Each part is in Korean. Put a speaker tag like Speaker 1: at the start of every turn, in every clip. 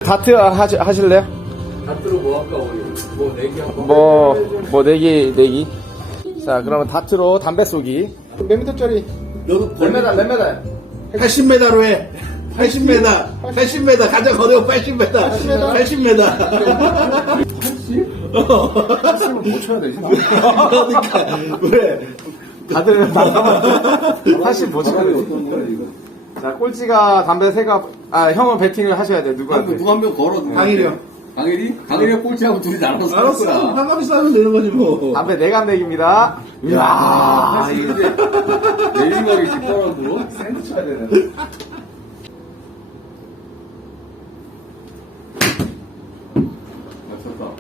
Speaker 1: 다트 하실래요?
Speaker 2: 다트로 뭐 할까 우리? 뭐 내기 한번.
Speaker 1: 뭐 내기. 자, 그러면 다트로 담배 쏘기. 몇 미터짜리?
Speaker 3: 너도
Speaker 1: 몇 메다?
Speaker 3: 80m로 해. 80m 가장 거리가 80m. 80m.
Speaker 1: 80은 못 쳐야 되지.
Speaker 3: 그러니까 왜?
Speaker 1: 다들 80 못 쳐야 되지. 자, 꼴찌가 담배 세가, 형은 배팅을 하셔야 돼, 누구한테.
Speaker 2: 누구 한 명 걸어.
Speaker 3: 강일이 형.
Speaker 2: 강일이랑 꼴찌하고 둘이 나눠서
Speaker 3: 알았어.
Speaker 2: 싸.
Speaker 3: 반갑이 싸면 되는 거지 뭐.
Speaker 1: 담배 내감 내기입니다.
Speaker 2: 이야, 이제 내리막이 직관하고 샌드 쳐야 되네. 맞췄다.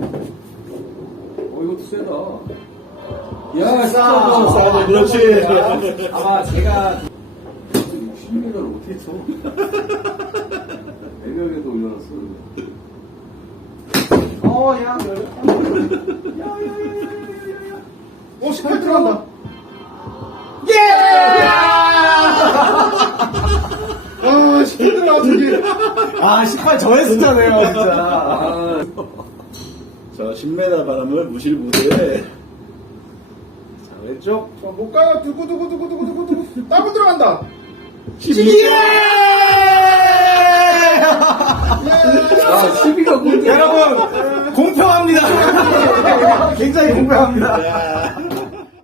Speaker 2: 이것도 세다. 야,
Speaker 3: 싸. 그렇지.
Speaker 2: 아마 제가 60m를 어떻게 쳐? 애벽에도 올려놨어.
Speaker 1: 야. 오, 18 들어간다. 예! 아, 18 들어갔지. 18 저의 숫자네요, 진짜.
Speaker 3: 자, 10m 바람을 무실 못해.
Speaker 1: 자, 왼쪽. 못 가요. 두구두구. 따고 들어간다.
Speaker 3: 12m.
Speaker 2: 아, 12가 꼴찌.
Speaker 1: 여러분, 공평합니다. 굉장히 공평합니다.
Speaker 3: 야.